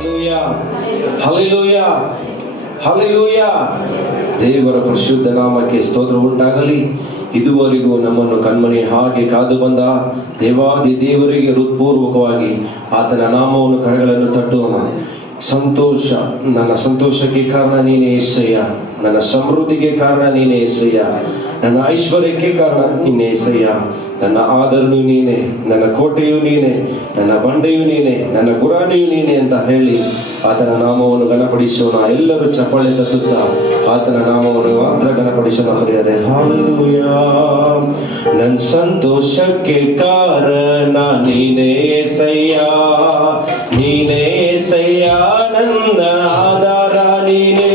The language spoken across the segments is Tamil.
Hallelujah, hallelujah. ದೇವರ ಪರಿಶುದ್ಧ ನಾಮಕ್ಕೆ ಸ್ತೋತ್ರ ಉಂಟಾಗಲಿ. ಇದುವರೆಗೂ ನಮ್ಮನ್ನು ಕಣ್ಮಣಿ ಹಾಗೆ ಕಾದು ಬಂದ ದೇವಾದಿ ದೇವರಿಗೆ ಹೃತ್ಪೂರ್ವಕವಾಗಿ ಆತನ ನಾಮವನ್ನು ಕರಗಳನ್ನು ತಟ್ಟುವ ಸಂತೋಷ. ನನ್ನ ಸಂತೋಷಕ್ಕೆ ಕಾರಣ ನೀನೇ యేసయ్య, ನನ್ನ ಸಮೃದ್ಧಿಗೆ ಕಾರಣ ನೀನೇ యేసయ్య, ನನ್ನ ಐಶ್ವರ್ಯಕ್ಕೆ ಕಾರಣ ನೀನೇ యేసయ్య. ನನ್ನ ಆದರನು ನೀನೆ, ನನ್ನ ಕೋಟೆಯು ನೀನೆ, ನನ್ನ ಬಂಡೆಯು ನೀನೆ, ನನ್ನ ಗುರಾಣಿಯು ನೀನೆ ಅಂತ ಹೇಳಿ ಆತನ ನಾಮವನ್ನು ಘನಪಡಿಸೋಣ. ಎಲ್ಲರೂ ಚಪ್ಪಾಳೆ ತಟ್ಟುತ್ತಾ ಆತನ ನಾಮವನ್ನು ಮಾತ್ರ ಘನಪಡಿಸೋಣ. ಪ್ರಿಯರೇ, ಹಲ್ಲೆಲೂಯಾ. ನನ್ನ ಸಂತೋಷಕ್ಕೆ ಕಾರಣ ನೀನೇ యేసయ్య, ನೀನೇ యేసయ్య, ನನ್ನ ಆಧಾರ ನೀನೇ,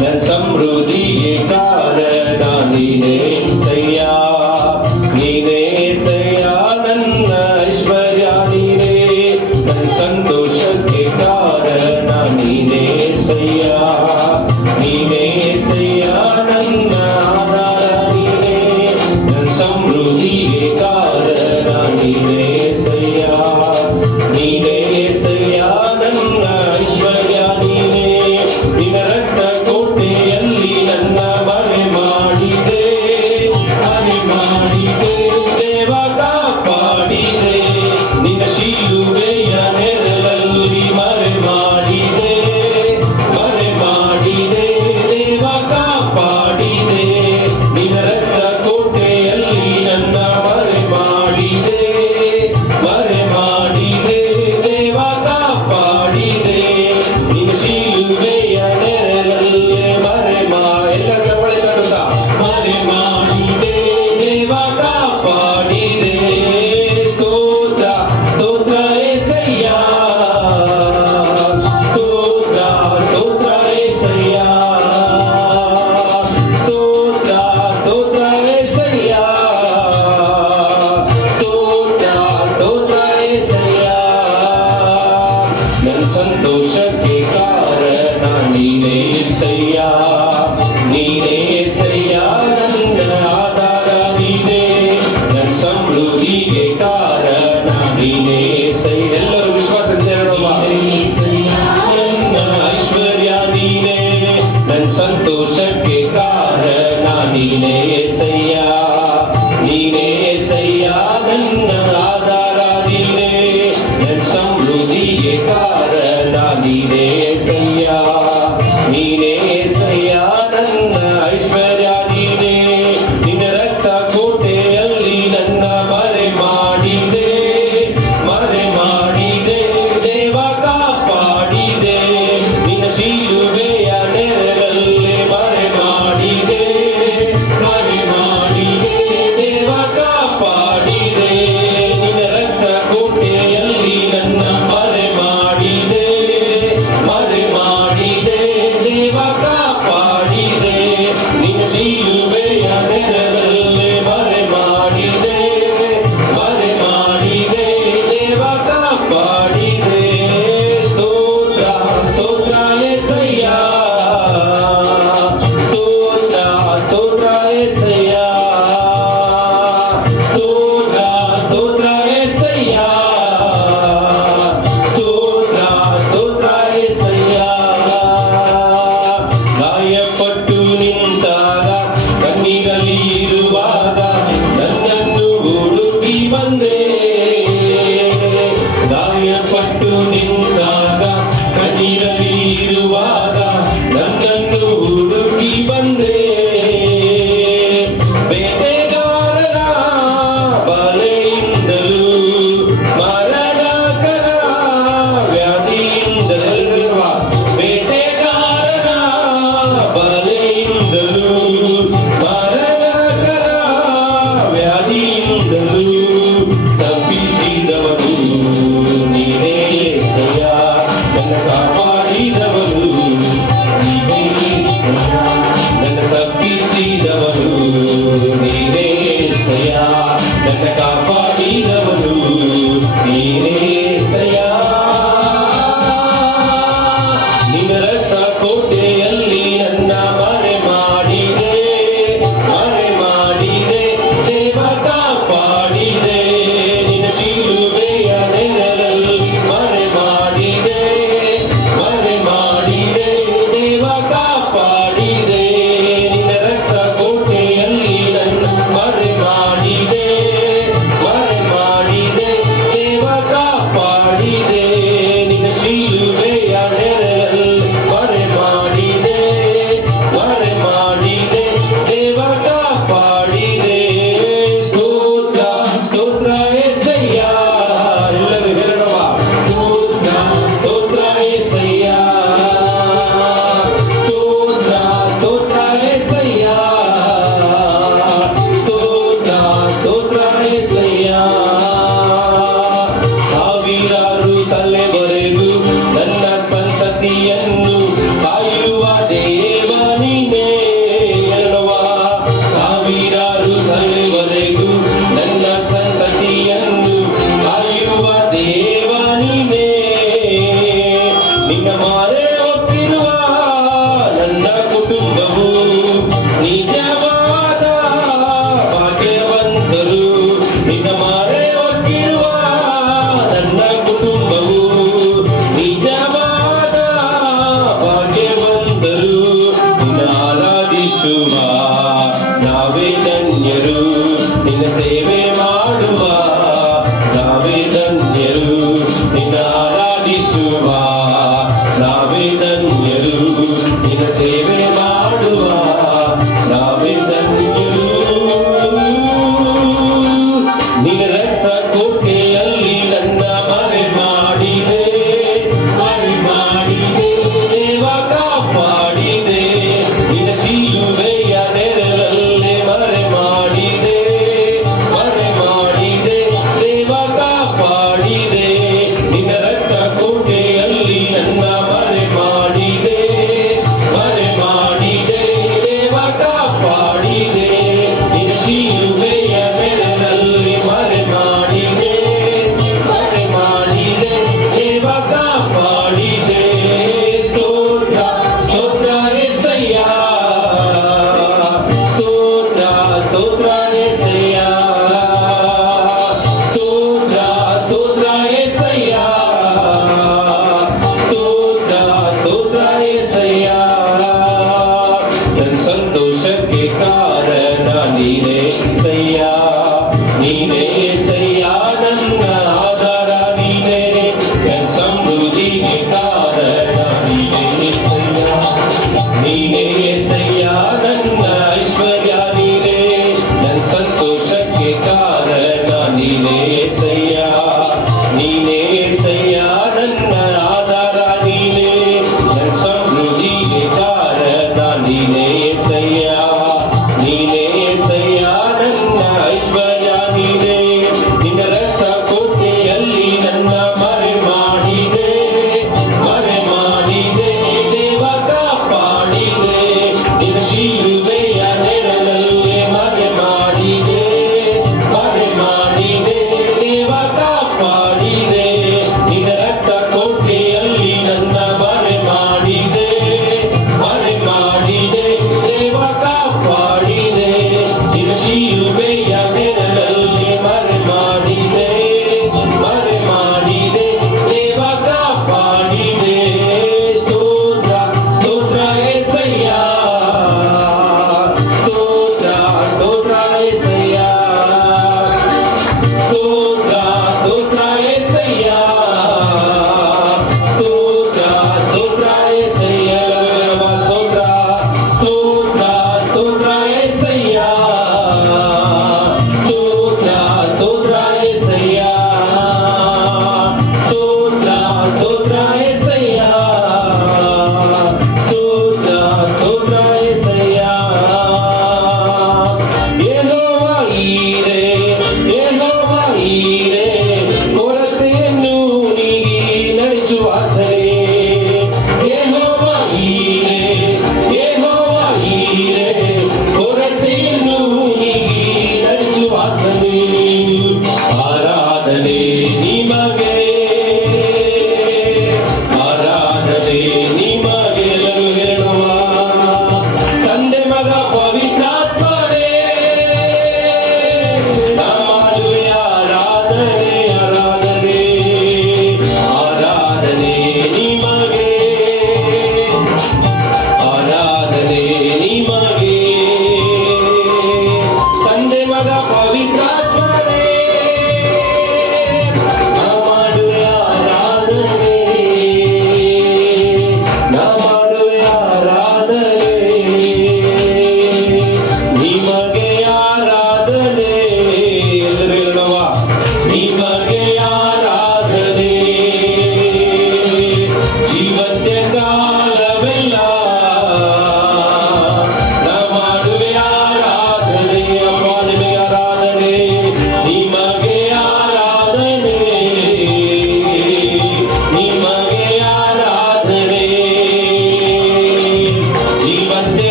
ನನ್ನ ಸಮೃದ್ಧಿಗೆ ಕಾರಣ ನೀನೇ యేసయ్య, ನೀನೇ యేసయ్య, ನನ್ನ ಐಶ್ವರ್ಯ ನೀನೇ, ನನ್ನ ಸಂತೋಷಕ್ಕೆ ಕಾರಣ ನೀನೇ యేసయ్య, ನೀನೇ యేసయ్ಯ, ನನ್ನ ಆಧಾರ ನೀನೇ, ನನ್ನ ಸಮೃದ್ಧಿಗೆ ಕಾರಣ ನೀನೇ యేసయ్య, ನೀನೇ యేసయ్ಯ, ನನ್ನ ಐಶ್ವರ್ಯ ನೀನೇ. ನಿನ್ನ ರಕ್ತ ಕೋಟೆಯಲ್ಲಿ ನನ್ನ ಮರೆ ಮಾಡಿದೆ, ಮರೆ ಮಾಡಿದೆ, ದೇವ ಕಾಪಾಡಿದೆ. ನಿನ್ನ ಶಿಲುಬೆಯ ನೆರಳಲ್ಲಿ ಮರೆ ಮಾಡಿದೆ, ಮರೆ ಮಾಡಿದೆ, ದೇವ ಕಾಪಾಡಿದೆ. ನಿನ್ನ ರಕ್ತ ಕೋಟೆಯಲ್ಲಿ ನನ್ನ ಮರೆ ಮಾಡಿದೆ, ಮರೆ ಮಾಡಿದೆ, ದೇವ ಕಾಪಾಡಿದೆ. ನಿನ್ನ ಶಿಲುಬೆಯ ನೆರಳಲ್ಲಿ ಮರೆ ಮಾಡಿ, ಎಲ್ಲ ಕವಳೆ ತಟ್ಟುತ್ತಾ ಮರೆ ಮಾಡಿದೆ, ದೇವ ಕಾಪಾಡಿದೆ. ಸ್ತೋತ್ರ ಸ್ತೋತ್ರ యేసయ్య, ಸ್ತೋತ್ರ ಸ್ತೋತ್ರ యేసయ్య, ಸ್ತೋತ್ರ ಸ್ತೋತ್ರ యేసయ్య, ಸ್ತೋತ್ರ ಸ್ತೋತ್ರ యేసయ్య. ನನ್ನ ಸಂತೋಷಕ್ಕೆ ಕಾರಣ ನೀನೇ యేసయ్య, ನೀನೇ యేసయ్య, ನನ್ನ ಆಧಾರ ನೀನೇ, ನನ್ನ ಸಮೃದ್ಧಿಗೆ ಕಾರಣ ನೀನೇ యేసయ్య. ಎಲ್ಲರೂ ವಿಶ್ವಾಸದಿಂದ ಹೇಳೋಣ, ನನ್ನ ಐಶ್ವರ್ಯ ನೀನೇ, ನನ್ನ ಸಂತೋಷಕ್ಕೆ ಕಾರಣ ನೀನೇ యేసయ్య, ನೀನೇ యేసయ్ಯ, ನನ್ನ ಆಧಾರ ನೀನೇ, ನನ್ನ ಸಮೃದ್ಧಿಗೆ ಕಾರಣ ನೀನೇ యేసయ్య, ನೀನೇ యేసయ్ಯ, ನನ್ನ ಐಶ್ವರ್ಯ ನೀನೇ. ನಿನ್ನ ರಕ್ತ ಕೋಟೆಯಲ್ಲಿ ನನ್ನ ಮರೆ ಮಾಡಿದೆ, ಮರೆ ಮಾಡಿದೆ, ದೇವ ಕಾಪಾಡಿದೆ. ನಿನ್ನ ಶಿಲುಬೆಯ ನೆರಳಲ್ಲಿ ಮರೆ ಮಾಡಿದೆ, ಮರೆ ಮಾಡಿದೆ, ದೇವ ಕಾಪಾಡಿದೆ. ನಿನ್ನ ರಕ್ತ ಕೋಟೆಯಲ್ಲಿ ನನ್ನ ಮರೆ ಮಾಡಿದೆ, ಮರೆ ಮಾಡಿದೆ, ದೇವ ಕಾಪಾಡಿದೆ. ನಿನ್ನ ಶಿಲುಬೆಯ ನೆರಳಲ್ಲಿ ಮರೆ ಮಾಡಿದೆ, ಮರೆ ಮಾಡಿದೆ, ದೇವ ಕಾಪಾಡಿದೆ. ಸ್ತೋತ್ರ ಸ್ತೋತ್ರ యేసయ్య, ಸ್ತೋತ್ರ ಸ್ತೋತ್ರ యేసయ్య, ಸ್ತೋತ್ರ ಸ್ತೋತ್ರ యేసయ్ಯ, ಸ್ತೋತ್ರ ಸ್ತೋತ್ರ యేసయ్ಯ. ಗಾಯಪಟ್ಟು ನಿಂತಾಗ, ಕಣ್ಣೀರಲ್ಲಿ ಇರುವಾಗ ನನ್ನನ್ನು ಹುಡುಕಿ ಬಂದೆ. ಗಾಯಪಟ್ಟು ನಿಂತಾಗ, ಕಣ್ಣೀರಲ್ಲಿ ಇರುವಾಗ ನನ್ನನ್ನು ಹುಡುಕಿ ಬಂದೆ. ಬೇಟೆಗಾರರ ಬಲೆಯಿಂದಲೂ ಮರಣಕರ ವ್ಯಾಧಿಯಿಂದಲೂ, ಬೇಟೆಗಾರರ ಬಲೆಯಿಂದಲೂ ಮರಣಕರ ವ್ಯಾಧಿಯಿಂದಲೂ ತಪ್ಪಿಸಿದವನು ನೀನೇ యేసయ్య, ನನ್ನ ಕಾಪಾಡಿದವನು ನೀನೇ యేಸಯ್ಯ, ನನ್ನ ತಪ್ಪಿಸಿದವನು ನೀನೇ యేసయ్య, ನನ್ನ ಕಾಪಾಡಿದವನು ನೀನೇ యేಸಯ್ಯ. ನಿನ್ನ ರಕ್ತ ಕೋಟೆಯಲ್ಲಿ ನನ್ನ ಮರೆ ಮಾಡಿದೆ, ಮರೆ ಮಾಡಿದೆ, ದೇವ ಕಾಪಾಡಿದೆ. ನಿನ್ನ ಶಿಲುಬೆಯ ನೆರಳಲ್ಲಿ ಮರೆ ಮಾಡಿದೆ, ನಾವೇ ಧನ್ಯರು ನಿನ್ನ ಸೇವೆ ಮಾಡುವ, ನಾವೇ ಧನ್ಯರು ನಿನ್ನ ಆರಾಧಿಸುವ, ನಾವೇ ಧನ್ಯರು ನಿನ್ನ ಸೇವೆ ಮಾಡುವ, ನಾವೇ ಧನ್ಯರು. ನಿನ್ನ ರಕ್ತ ಕೋಟೆಯಲ್ಲಿ ನನ್ನ ಮರೆ ಮಾಡಿದೆ, ಮರೆ ಮಾಡಿದೆ, ದೇವ ಕಾಪಾಡಿದೆ. ನಿನ್ನ ಶಿಲುಬೆಯ ನೆರಳಲ್ಲಿ ಮರೆ ಮಾಡಿದೆ, ಮರೆ ಮಾಡಿದೆ, ದೇವ ಕಾಪಾಡಿದೆ. ನಿನ್ನ ರಕ್ತ ಕೋಟೆಯಲ್ಲಿ ನನ್ನ ಮರೆ ಮಾಡಿದೆ, ಮರೆ ಮಾಡಿದೆ, ದೇವ ಕಾಪಾಡಿದೆ. ನಿನ್ನ ಶಿಲುಬೆಯ ನೆರಳಲ್ಲಿ ಮರೆ ಮಾಡಿದೆ, ಮರೆ ಮಾಡಿದೆ, ದೇವ ಕಾಪಾಡಿದೆ. ಸ್ತೋತ್ರ ಸ್ತೋತ್ರ యేసయ్య, ಸ್ತೋತ್ರ ಸ್ತೋತ್ರ యేసయ్య, ಸ್ತೋತ್ರ ಸ್ತೋತ್ರ యేసయ్య, ಸ್ತೋತ್ರ ಸ್ತೋತ್ರ యేసయ్య. ನನ್ನ ಸಂತೋಷಕ್ಕೆ ಕಾರಣ ನೀನೇ యేసయ్య, ನೀನೇ యేసయ్య, ನನ್ನ ಆಧಾರ ನೀನೇ. ನನ್ನ ಸಮೃದ್ಧಿಗೆ ಕಾರಣ ನೀನೇ యేసయ్య, ನೀನೇ యేసయ్ಯ, ನನ್ನ ಐಶ್ವರ್ಯ ನೀನೇ. ನನ್ನ ಸಂತೋಷಕ್ಕೆ ಕಾರಣ ನೀನೇ యేసయ్య, ನೀನೇ యేసయ్ಯ, ನನ್ನ ಆಧಾರ ನೀನೇ. ನನ್ನ ಸಮೃದ್ಧಿಗೆ ಕಾರಣ ನೀನೇ యేసయ్య, ನೀನೇ యేసయ్ಯ, ನನ್ನ ಐಶ್ವರ್ಯ ನೀನೇ.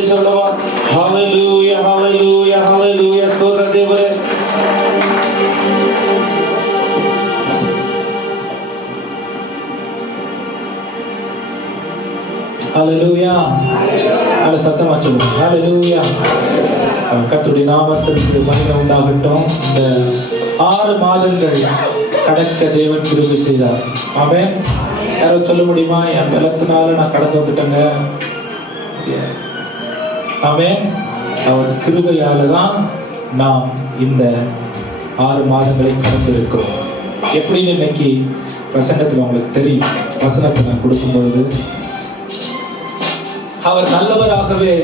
சொல்லி சொல்லவா? ஹalleluya ஹalleluya ஹalleluya. ஸ்தோத்திர தேவரே. ஹalleluya. நல்ல சத்தமா சொல்லுங்க. ஹalleluya. கர்த்தருடைய நாமத்திற்கு மகிமை உண்டாகட்டும். இந்த 6 மாதங்கள் கடக்க தேவன் கிருபை செய்தார். ஆமென். யாரும் சொல்ல முடியுமா, என் பலத்தினால நான் கடந்து வந்துட்டேங்க? ஆமென். அவர் கிருபையால தான் நாம் இந்த 6 மாதங்களை கடந்து இருக்கிறோம். எப்படின்னு இன்னைக்கு பிரசங்கத்தில் உங்களுக்கு தெரியும். வசனத்தை நான் கொடுக்கும்பொழுது அவர் நல்லவராகவே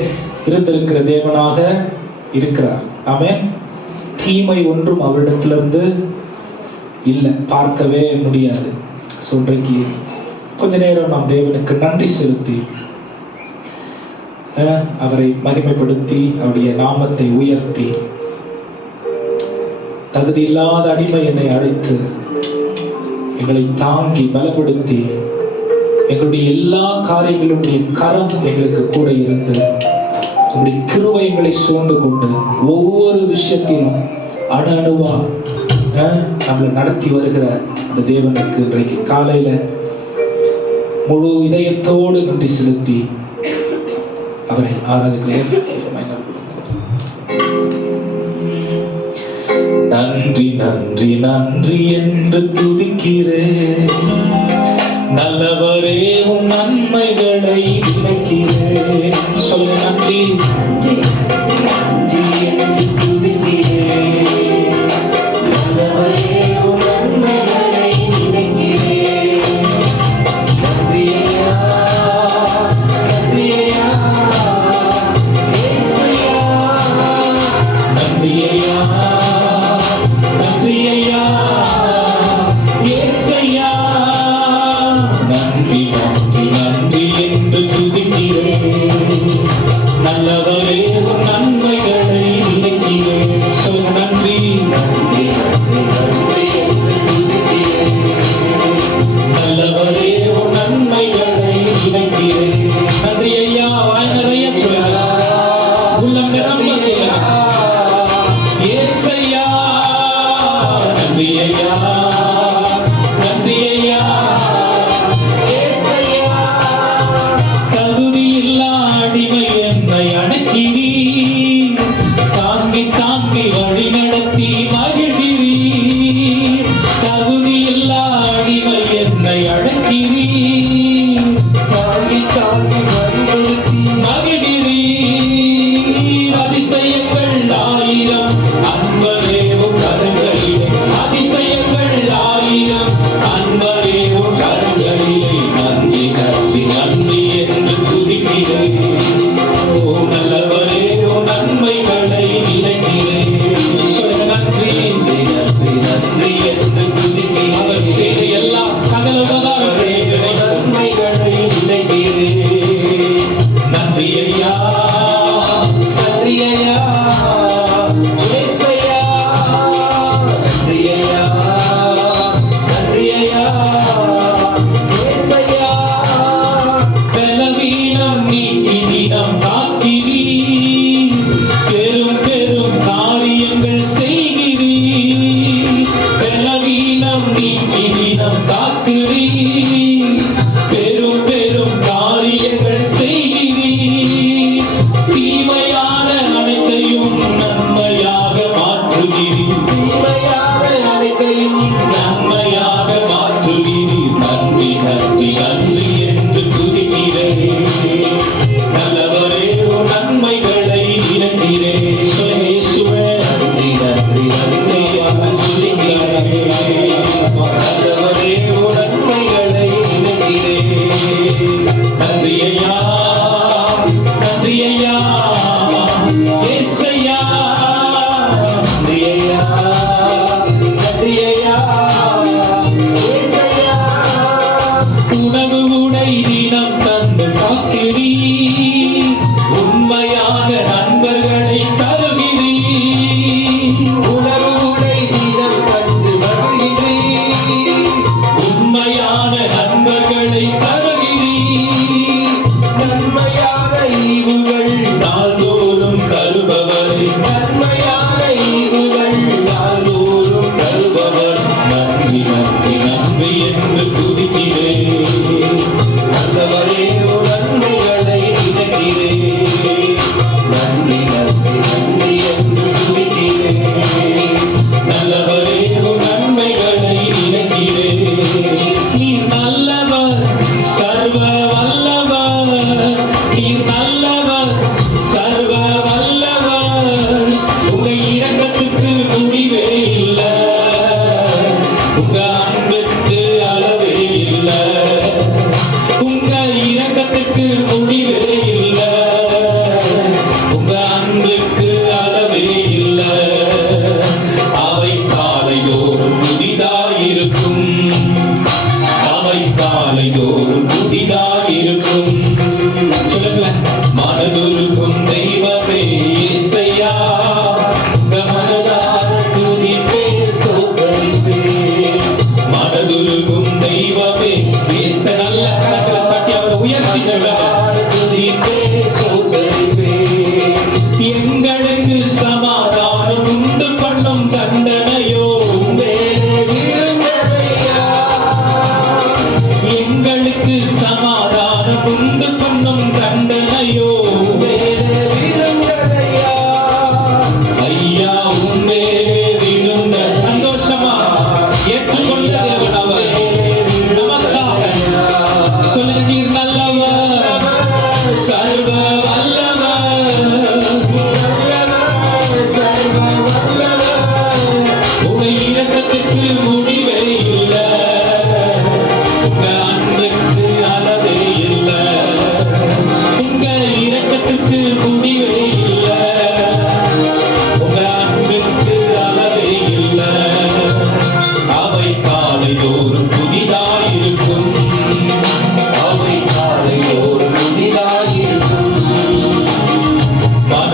இருந்திருக்கிற தேவனாக இருக்கிறார். ஆமென். தீமை ஒன்றும் அவரிடத்திலிருந்து இல்லை, பார்க்கவே முடியாது. சொல்றீங்க கொஞ்ச நேரம் நாம் தேவனுக்கு நன்றி செலுத்தி அவரை மகிமைப்படுத்தி அவருடைய நாமத்தை உயர்த்தி, தகுதி இல்லாத அடிமை என்னை அழைத்து எங்களை தாங்கி பலப்படுத்தி எங்களுடைய எல்லா காரியங்களுடைய கரம் எங்களுக்கு கூட இருந்து உங்களுடைய கிருபை எங்களை சூழ்ந்து கொண்டு ஒவ்வொரு விஷயத்திலும் அணு அணுவா நம்மளை நடத்தி வருகிற அந்த தேவனுக்கு இன்றைக்கு காலையில முழு இதயத்தோடு நன்றி செலுத்தி அவரை ஆராதிக்கிறேன். நன்றி நன்றி நன்றி என்று துதிக்கிறேன். நல்லவரே உன் நன்மைகளை நினைக்கிறேன். சொல்ல நன்றி நன்றி என்று துதிக்கிறேன். நல்லவரே உன் நன்மைகளை நினைக்கிறேன். நன்றியா நன்றியா இயேசுயா, நன்றியா நன்றியா இயேசுயா. நன்றி நன்றி நன்றி என்று துதிக்கிறேன். நல்லவரே உன் நன்மைகளை நினைக்கிறேன். சொல்ல நன்றி நன்றி நன்றி நன்றி என்று துதிக்கிறேன். நல்லவரே உன் நன்மைகளை நினைக்கிறேன். நன்றி ஐயா. வாய் நிறைய சொல்லுங்க, உள்ளம் நிரம்ப சொல்லுங்க. இயேசுயா நன்றி ஐயா நன்றி ஐயா. தகுதி இல்லா அடிமை என்னை அடக்கிறீ.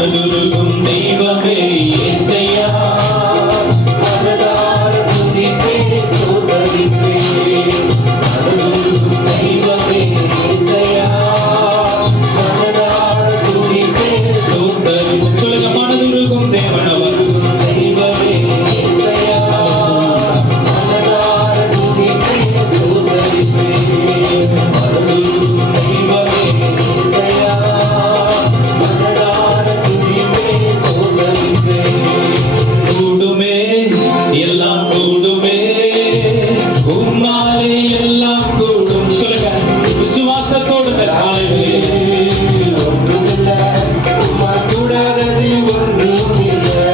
மனதுருகும் தெய்வமே இயேசையா மனதார துதிப்பேன் ஸ்தோத்தரிப்பேன் மனதுருகும் தெய்வமே இயேசையா மனதார துதிப்பேன் ஸ்தோத்தரிப்பேன் சொல்லுங்க மனதுருகும் தேவனவர் தெய்வமே இயேசையா மனதார துதிப்பேன் ஸ்தோத்தரிப்பேன் மனதுருகும் தெய்வமே இயேசையா மனதார துதிப்பேன் ஸ்தோத்தரிப்பேன் கூடுமே எல்லாம் கூடுமே உம்மாலே எல்லாம் கூடும் சொல்லுங்க விசுவாசத்தோடு இந்த காலையிலே ஒன்றுமில்லை உம்மால் கூடாதது ஒன்றுமில்லை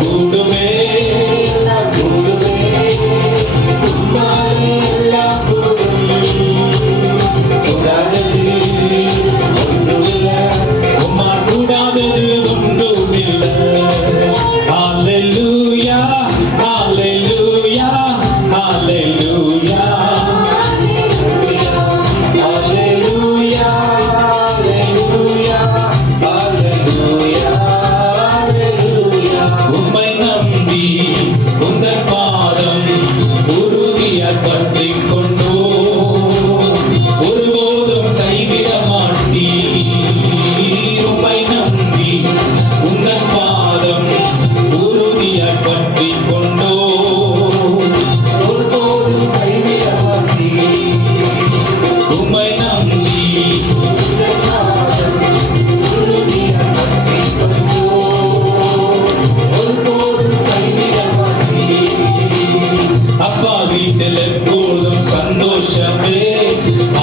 கூடுமே எல்லாம் கூடுமே உம்மாலே எல்லாம் கூடும் கூடாதது ஒன்றுமில்லை உம்மால் கூடாதது ஒன்றுமில்லை ஹalleluya ஹalleluya ஹalleluya Hallelujah, hallelujah, hallelujah, hallelujah. உம்மை நம்பி உந்தன் பாதம் உறுதியாய் பற்றிக் கொண்டோ ஒருபோதும் கைவிட மாட்டீர் உம்மை நம்பி உந்தன் பாதம் உறுதியாய் பற்றிக் கொண்டோ ஒருபோதும் கைவிட மாட்டீர். உம்மை நம்பி உந்தன் பாதம் உறுதியாய் பற்றிக் கொண்டோம். ஒருபோதும் கைவிட மாட்டீர். அப்பா வீட்டில் எப்போதும் சந்தோஷமே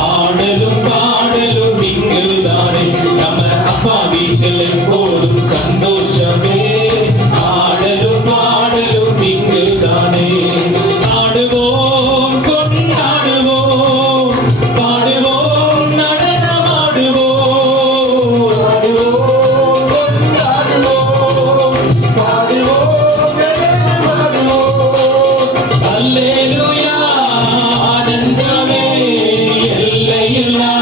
ஆடலும் பாடலும் இங்குதானே நம்ம அப்பா வீட்டில் எப்போதும் சந்தோஷமே ஆடலும் பாடலும் இங்குதானே ஆடுவோம் கொண்டாடுவோம் பாடுவோம் நடனமாடுவோம் பாடுவோம், கொண்டாடுவோம், பாடுவோம், நடனமாடுவோம். அல்லேலூயா ஆனந்தமே எல்லையில்லா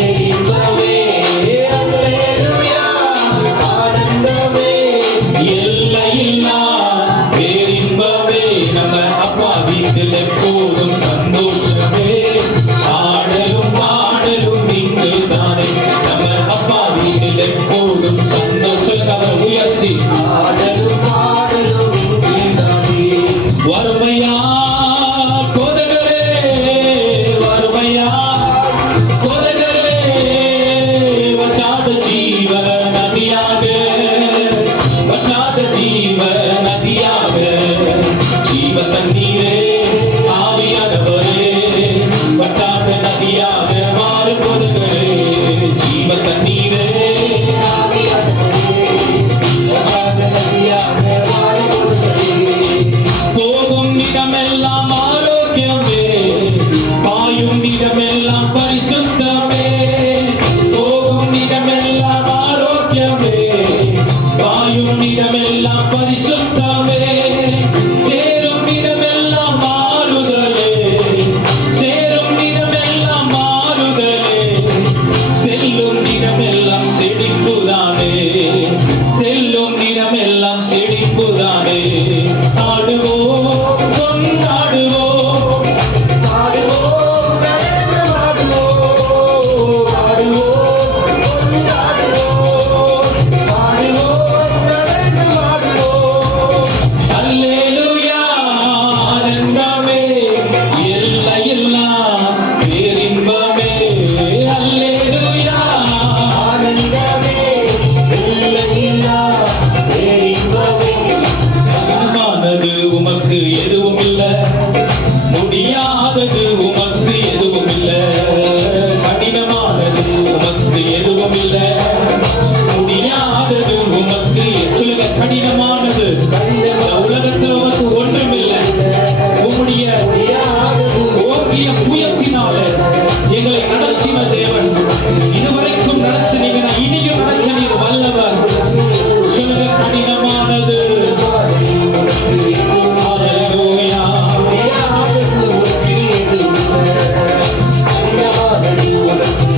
இன்பமே, அல்லேலூயா, ஆனந்தமே. எல்லையில்லா பேரின்பமே நம்ம அப்பா வீட்டில் எப்போதும் சந்தோஷமே ஆடலும் பாடலும் இங்குதானே நம்ம அப்பா வீட்டில் எப்போதும் சந்தோஷத்தை உயர்த்தி ஆடலும் பாடலும் இங்குதானே. வறுமையா கோதகரே வறுமையா கோதகரே வட்டாத ஜீவ நதியாக வட்டாத ஜீவ நதியாக ஜீவ தண்ணீரே ஆவியானவரே வட்டாத நதியாக மாறு கோதகரே ஜீவ தண்ணீரே போகும் இடமெல்லாம் ஆரோக்கியமே பாயும் இடமெல்லாம் பரிசுத்தமே போகும் இடமெல்லாம் ஆரோக்கியமே பாயும் இடமெல்லாம் பரிசுத்தமே சேரும் இடமெல்லாம் மாறுதலே சேரும் இடமெல்லாம் மாறுதலே செல்லும் இடமெல்லாம் செழிப்புதானே செல்லும் இடமெல்லாம் செழிப்புதானே ஆடுவோம் கொண்டாடுவோம் பாடுவோம், நடனமாடுவோம். பாடுவோம், கொண்டாடுவோம். பாடுவோம், நடனமாடுவோம். அல்லேலூயா ஆனந்தமே எல்லையில்லா பேரின்பமே அல்லேலூயா ஆனந்தமே, எல்லையில்லா பேரின்பமே. கடினமானது உமக்கு எதுவும் இல்ல முடியாதது உமக்கு எதுவும் இல்ல கடினமானது உமக்கு எதுவும் இல்ல முடியாதது உமக்கு சொல்லுங்க கடினமானது உலகத்தில் உமக்கு ஒன்றும் இல்லை உம்முடைய ஓங்கிய புயத்தினால எங்களை நடத்தின தேவன் இதுவரைக்கும் நடத்தினீங்க இனியும் நடத்த நீர் வல்லவர் சொல்லுங்க கடினமானது ஹalleluya உனக்கு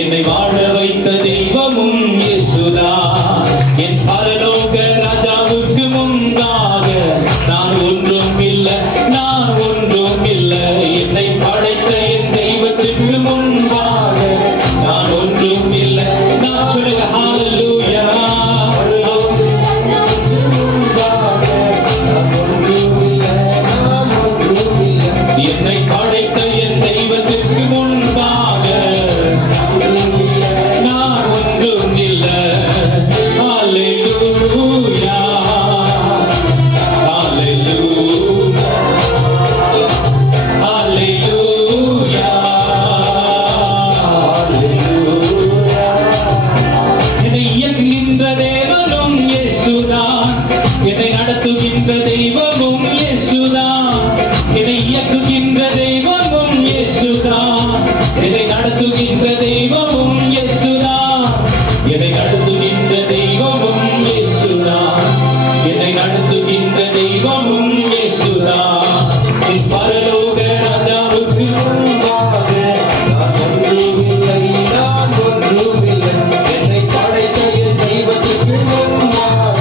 என்னை வாழ வைத்த தெய்வமும் இயேசுதான். என் பரலோக ராஜாவுக்கு முன்பாக நான் ஒன்றும் இல்லை, நான் ஒன்றும் இல்லை. என்னை படைத்த என் தெய்வத்துக்கு முன்பாக நான் ஒன்றும் இல்லை. நான் சொல்லுங்க ஹalleluya. என்னை படைத்த என் தெய்வத்துக்கு முன்பாக நான் ஒன்றும் இல்லை. ஹalleluya, ஹalleluya, ஹalleluya, ஹalleluya. என்னை இயக்குகின்ற தேவனும் இயேசுதான், என்னை நடத்துகின்ற தெய்வமும் இயேசுதான். என்னை இயக்குகின்ற தெய்வமும் இயேசுதான், என்னை நடத்துகின்ற தெய்வமும் இயேசுதான். என்னை நடத்துகின்ற தெய்வமும் இயேசுதான், என்னை நடத்துகின்ற தெய்வமும் இயேசுதான். என் பரலோக ராஜாவுக்கு முன்பாக நான் ஒன்றுமில்லை, நான் ஒன்றுமில்லை. என்னை படைத்த என் தெய்வத்துக்கு முன்பாக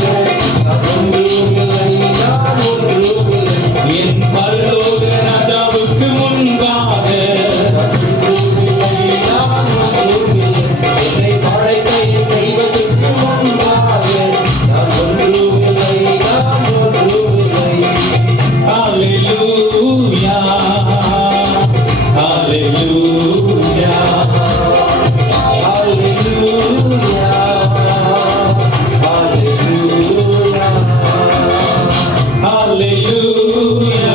நான் ஒன்றுமில்லை, நான் ஒன்றுமில்லை. என் பரலோக ராஜாவுக்கு முன்பாக நான் ஒன்றுமில்லை, நான் ஒன்றுமில்லை. என்னை படைத்த என் தெய்வத்துக்கு முன்பாக நான் ஒன்றுமில்லை, நான் ஒன்றுமில்லை. ஹalleluya, ஹalleluya, ஹalleluya, ஹalleluya, ஹalleluya,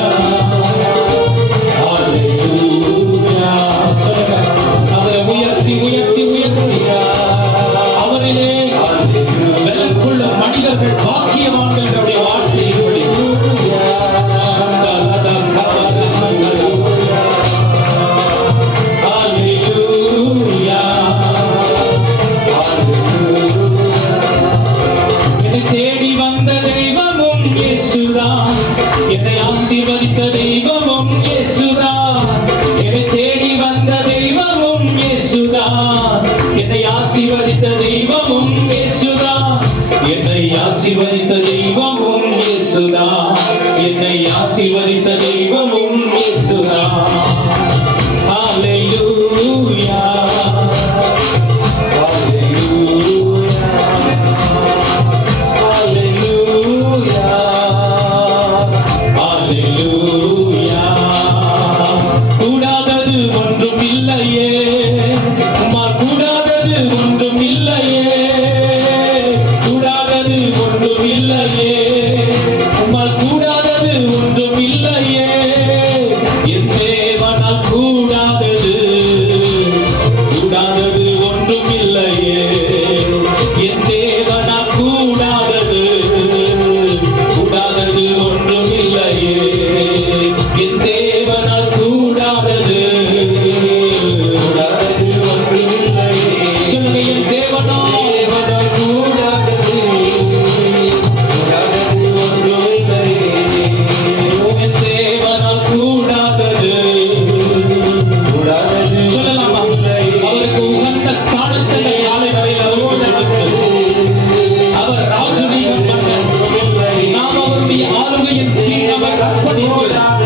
ஹalleluya. சொல்லுங்க, அவரை உயர்த்தி உயர்த்தி உயர்த்தி அவரிலே பலம் கொள்ளும் மனிதர்கள் பாக்கியவான்கள் அவருடைய வார்த்தையின்படி. ஹalleluya, என்னை தேடி வந்த தெய்வமும் இயேசுதான், என்னை ஆசீர்வதித்த தெய்வமும் இயேசுதான். என்னை தேடி வந்த தெய்வமும் இயேசுதான், என்னை ஆசீர்வதித்த தெய்வமும் இயேசுதான். என்னை ஆசீர்வதித்த தெய்வமும் இயேசுதான், என்னை ஆசீர்வதித்த தெய்வமும் இயேசுதான். ஹalleluya, ஹalleluya, ஹalleluya, ஹalleluya. கூடாதது ஒன்றும் இல்லையே, உம்மால் கூடாதது ஒன்றும் இல்லையே, கூடாதது ஒன்றும் இல்லையே, உம்மால் கூடாதது ஒன்றும் இல்லையே. என் தேவனால் கூடாதது, கூடாதது ஒன்றும் இல்லையே. என் தேவனால் கூடாதது, கூடாதது ஒன்றும் இல்லையே. என் தேவனால் கூடாதது, கூடாதது ஒன்றும் இல்லையே. சொல்லுங்க, என் தேவனால் கூடாதது, கூடாதது ஒன்றும் இல்லையே. என் தேவனால் கூடாதது, கூடாதது சொல்லலாமா? அவருக்கு உகந்த ஸ்தானத்தில் காலை வரையில் அவர் அவர் ராஜரீகம் மன்னன். நாம் அவருடைய ஆளுகையின் கீழ் அவர் அர்ப்பணிக்கிறார்.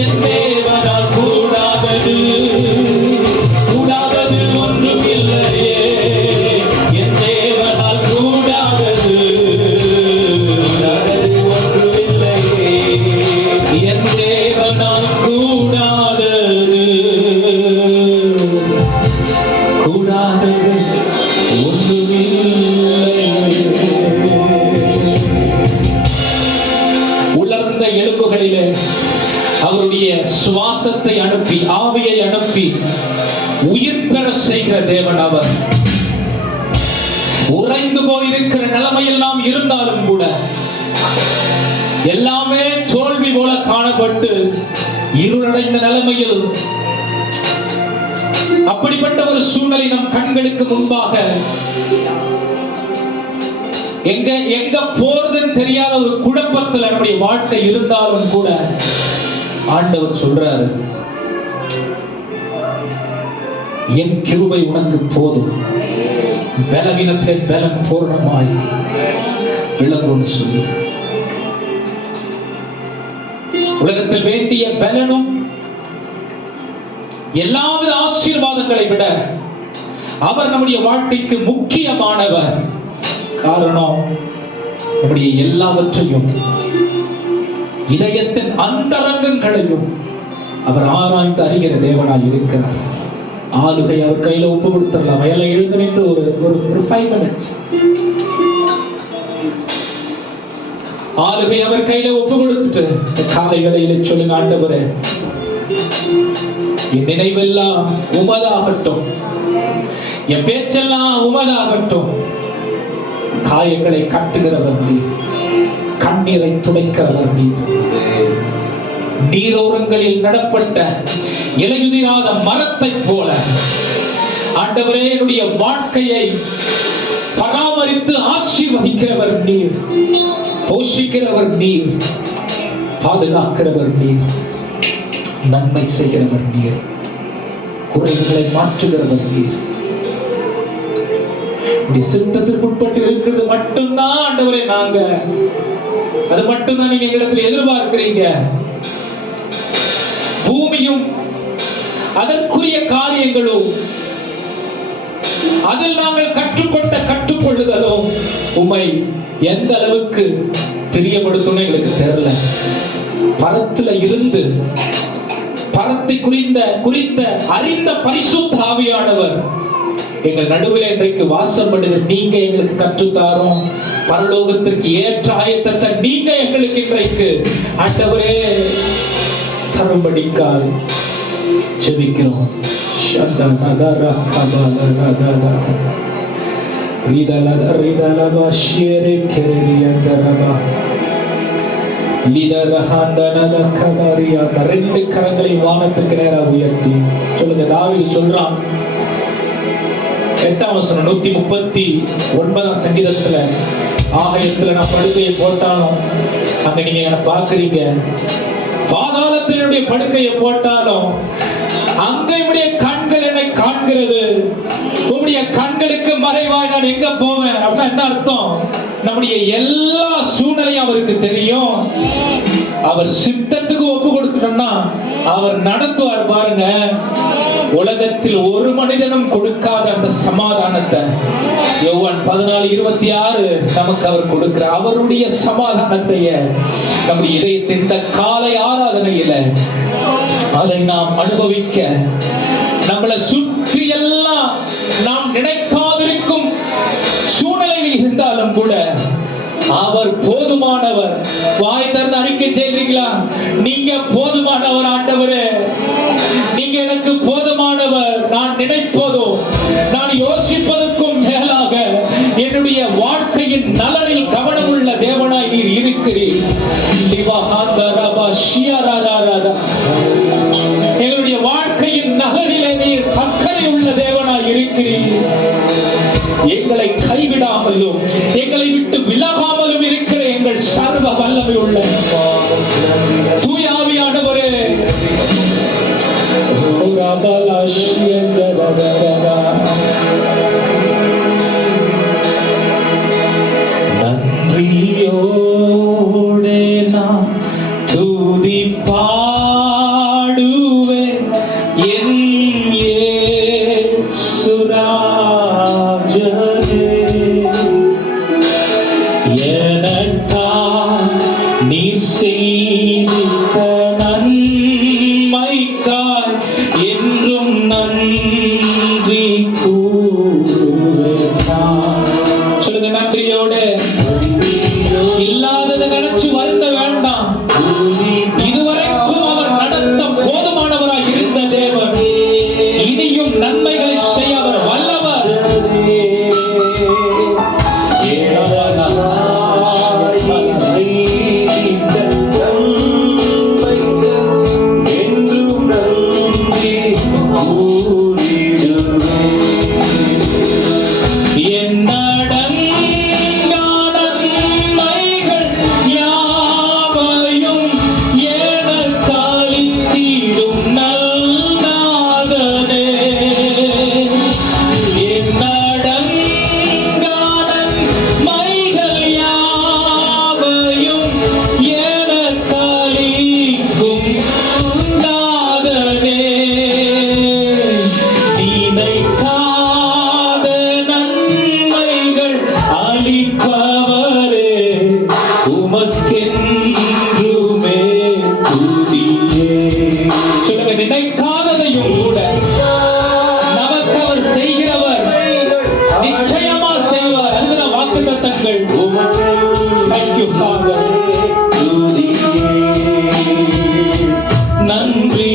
என் தேவனால் கூடாதது, கூடாதது ஒன்றும் இல்லையே. என் தேவனால் கூடாதது, கூடாதது ஒன்றும் இல்லையே. என் தேவனால் கூடாதது, கூடாதது ஒன்றுமில்லை. உலர்ந்த எலும்புகளிலே அவருடைய சுவாசத்தை அனுப்பி, ஆவியை அனுப்பி உயிர் பெற செய்கிற தேவன் அவர். உறைந்து போயிருக்கிற நிலைமையில் நாம் இருந்தாலும் கூட எல்லாமே தோல்வி போல காணப்பட்டு இருளடைந்த நிலைமையில் அப்படிப்பட்ட ஒரு சூழ்நிலை நம் கண்களுக்கு முன்பாக எங்க போறதுன்னு தெரியாத ஒரு குழப்பத்தில் நம்முடைய வாழ்க்கை இருந்தாலும் கூட ஆண்டவர் சொல்றாரு, என் கிருபை உனக்கு போதும், பலவீனத்திலே பலன் பூர்ணமாய் விளங்கும்னு சொல்லி. உலகத்தில் வேண்டிய பலனும் எல்லாவித ஆசீர்வாதங்களை விட அவர் நம்முடைய வாழ்க்கைக்கு முக்கியமானவர். காரணம், நம்முடைய எல்லாவற்றையும், இதயத்தின் அந்தரங்கங்களையும் அவர் ஆராய்ந்து அறிகிற தேவனாய் இருக்கிறார். ஆளுகை அவர் கையில ஒப்பு கொடுத்துடலாம். எல்லாம் எழுந்து நின்று ஒரு 5 minutes ஆளுகை அவர் கையில ஒப்பு கொடுத்துட்டு காலை வேளையில சொல்லுங்க, ஆண்டவரே என் நினைவெல்லாம் உமதாகட்டும், என் பேச்செல்லாம் உமதாகட்டும். காயங்களை கட்டுகிறவர் நீர், கண்ணீரை துடைக்கிறவர் நீர். நீரோரங்களில் நடப்பட்ட இலையுதிராத மரத்தை போல ஆண்டவரே என்னுடைய வாழ்க்கையை பராமரித்து ஆசீர்வதிக்கிறவர் நீர், போஷிக்கிறவர் நீர், பாதுகாக்கிறவர் நீர், நன்மை செய்கிறவர் நீர், குறைகளை மாற்றுகிறவர் நீர். சித்தத்திற்கு உட்பட்டு இருக்கிறது மட்டும்தான் ஆண்டவரே நாங்க, அது மட்டும்தான் நீங்க எங்களிடத்தில் எதிர்பார்க்கிறீங்க. பூமியும் அதற்குரிய காரியங்களும், அதில் நாங்கள் கற்றுக்கொள்ளுதலும் உம்மை எந்த அளவுக்கு பிரியப்படுத்தணும் எங்களுக்கு தெரியல. பரத்துல இருந்து பரத்தை குறித்த அறிந்த பரிசுத்த ஆவியானவர் எங்கள் நடுவில் இன்றைக்கு வாசம் பண்ணுகிற நீங்க எங்களுக்கு கற்றுத்தாரும். பரலோகத்திற்கு ஏற்ற ஆயத்தத்தை நீங்க எங்களுக்கு இன்றைக்கு ஆண்டவரே தரும்படிக்காக ஜெபிக்கிறோம். ரெண்டு கரங்களை வானத்திற்கு நேராக உயர்த்தி சொல்லுங்க. தாவீது சொல்றான், 8ஆம் வசனம் 139ஆம் சங்கீதத்துல, ஆகாயத்துல நான் படுக்கையை போட்டாலும் அங்க நீங்க என்ன பாக்குறீங்க, பாதாளத்தினுடைய படுக்கையை போட்டாலும் அங்க என்னுடைய கண்கள் என்னை காண்கிறது. உங்களுடைய கண்களுக்கு மறைவாய் நான் எங்க போவேன் அப்படின்னா என்ன அர்த்தம்? நம்முடைய எல்லா சூழ்நிலையும் அவருக்கு தெரியும். அவர் சித்தத்துக்கு ஒப்பு கொடுத்துட்டோம்னா அவர் நடத்துவார். பாருங்க, உலகத்தில் ஒரு மனிதனும் கொடுக்காத அந்த சமாதானத்தை யோவான் 14:26 நமக்கு அவர் கொடுக்கிறார். அவருடைய சமாதானத்தை நம்முடைய இதயத்தின் இந்த காலை ஆராதனையில அதை நாம் அனுபவிக்க, நம்மளை சுற்றி எல்லாம் நாம் நினைக்காதிருக்கும் சூழ்நிலையில் இருந்தாலும் கூட அவர் போதுமானவர். வாய் திறந்து அறிக்கை செய்றீங்களா? நீங்க போதுமானவர் ஆண்டவரே, நீங்க எனக்கு போதுமானவர். நான் நினைப்பதும் நான் யோசிப்பதற்கும் மேலாக என்னுடைய வாழ்க்கையின் நலனில் கவனமுள்ள தேவனாய் நீர் இருக்கிறீர். எங்களுடைய வாழ்க்கையின் நலனிலே நீர் அக்கறை உள்ள தேவனாய் இருக்கிறீர். எங்களை கைவிடாமலும் எங்களை விட்டு விலகாமலும் இருக்கிற எங்கள் சர்வ வல்லமை உள்ள தூய ஆவியானவரே, நன்றியோடே நான் துதி பாடுவேன் என் இயேசுராஜனே. எனக்கா நீ செய்த நன்மைக்காய் என்றும் நன்றி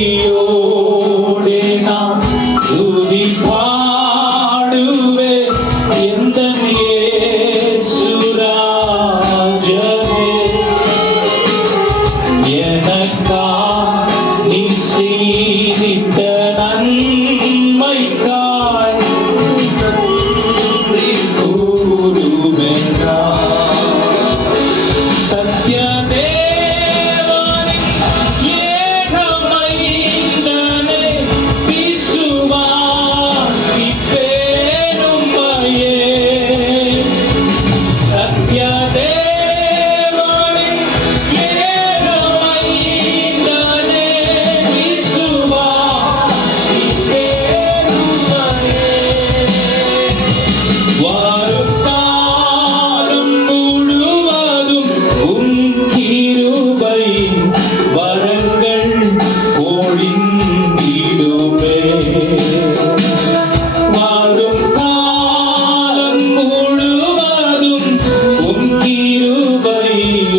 துதியோடே நான் துதி பாடுவே எந்தன் இயேசுராஜனே. எனக்கா நீ செய்திட்ட நன்மைக்காய் நன்றி கூறுவேன் நான். சத்ய தேவனின் ஏகமைந்தனே விசுவாசிப்பேன் உம்மையே. சத்ய தேவனின் ஏகமைந்தனே விசுவாசிப்பேன் உம்மையே. வரும் காலம் முழுவதும் உம் கிருபை வரங்கள் பொழிந்திடுமே. வரும் காலம் முழுவதும் உம் கிருபை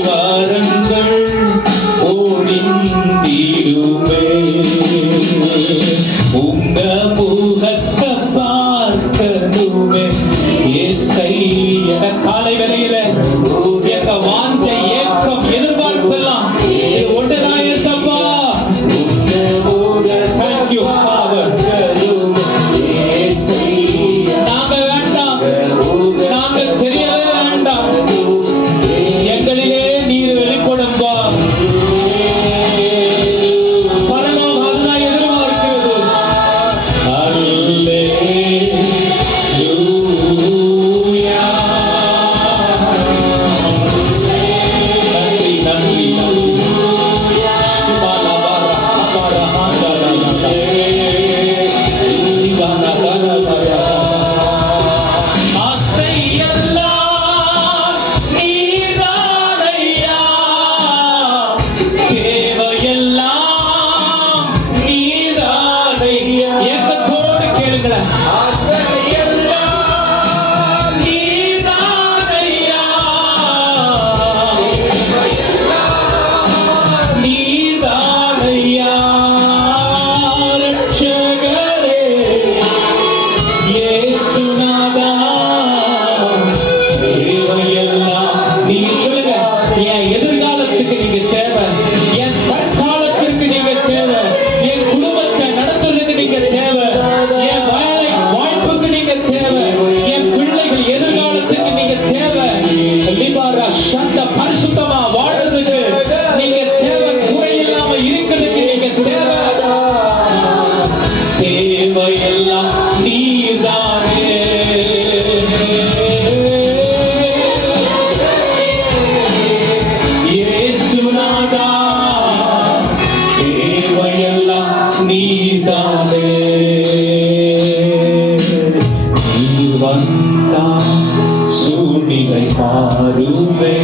வரங்கள் பொழிந்திடுமே. உங்க முகத்தை பார்க்கணுமே இயேசையா. காலை வேளையில எங்க வாஞ்சை ஏக்கம் எதிர்பார்ப்பெல்லாம் இது ஒன்றுதான் இயேசப்பா. Thank you Father. நாங்க வேண்டாம், நாங்க தெரியவே வேண்டாம், எங்களிலே நீர் வெளிப்படும்பா. பரலோகம் அதுதான் எதிர்பார்க்கிறது. அல்லேலூயா. நன்றி நன்றி நன்றி. சிவாலபாரா அபாரா ஆண்டாலாலா. இவானகரபயா. ஆசையெல்லாம் நீர்தானையா, தேவையெல்லாம் நீர்தானையா. ஏக்கத்தோடு கேளுங்களேன். ஆசையெல்லாம் நீர்தானையா, நீர்தானையா. ரட்சகரே இயேசுநாதா, தேவையெல்லாம் நீ சொல்லுங்க. என் எதிர்காலத்துக்கு நீங்க தேவை, என் தற்காலத்திற்கு நீங்க தேவை, என் குடும்பத்தை நடத்துறதுக்கு நீங்க தேவை, என் வேலை வாய்ப்புக்கு நீங்க தேவை, என் பிள்ளைகள் எதிர்காலத்துக்கு நீங்க தேவை. லிபாரா சந்த பரிசுத்தமா வாழ்றதுக்கு நீங்க தேவை, குறையில்லாம இருக்கிறதுக்கு நீங்க தேவை. தேவையெல்லாம் நீதானே. இயேசுநாதா, தேவையெல்லாம் நீதானே. நீர் வந்தா சூழ்நிலை மாறுமே,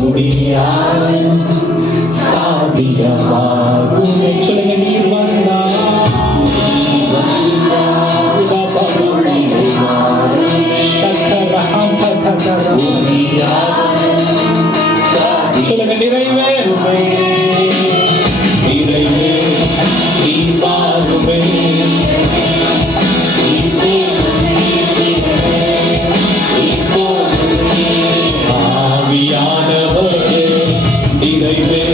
முடியாத சாதியமாகுமே. சொல்லுங்க. நீர் வந்தா சொல்லுங்க. நிறைவே நிறைவே நீ மாறுமே. ஆவியானவரே நிறைவே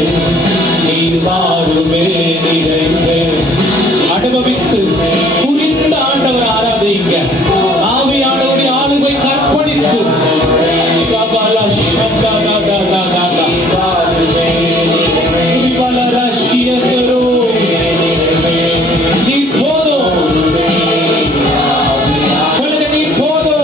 நீ மாறுமே. நிறைவே அனுபவித்து புரிந்த ஆண்டவர் ஆராதிங்க. ஆவியானவருடைய ஆளுகை அர்ப்பணித்து கபாலா சங்ககாகாகாகா கபாலா ரஷியதரோ. நீ போதும். சொல்லுங்க. நீ போதும்.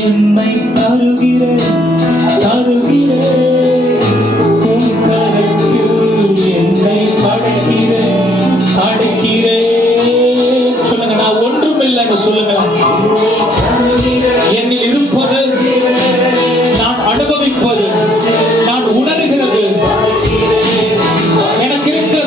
என்னை தருகிறேன் தருகிறேன் உன் கரத்தில் என்னை படைக்கிறேன் அடைக்கிறேன். சொல்லுங்க. நான் ஒன்றும் இல்லைன்னு சொல்லுங்க. என்னில் இருப்பது, நான் அனுபவிப்பது, நான் உணர்கிறது, எனக்கு இருக்கிற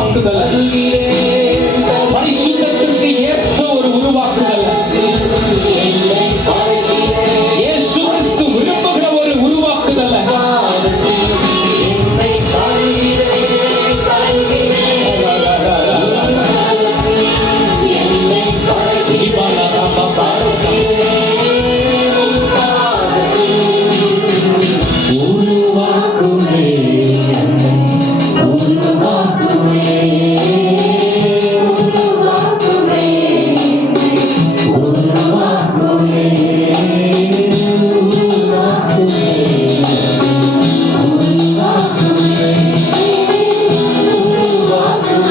உருவாக்குதல், பரிசுத்தத்திற்கு ஏற்ற ஒரு உருவாக்குதல், இயேசு கிறிஸ்து விரும்புகிற ஒரு உருவாக்குதல்.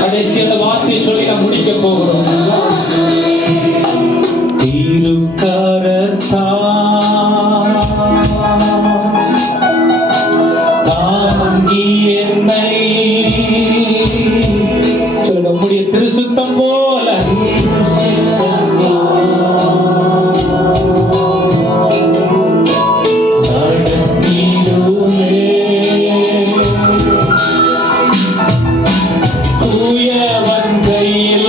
கடைசி அந்த வார்த்தையை சொல்லி நாம் முடிக்க போகிறோம். தாங்கி என்னை சொல்லுங்க, உம்முடைய திருசுத்தம் போல நடத்திடுமே. தூயவன் கையில்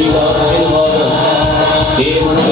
தெளிவாக ஆசீர்வாதம் தேவன்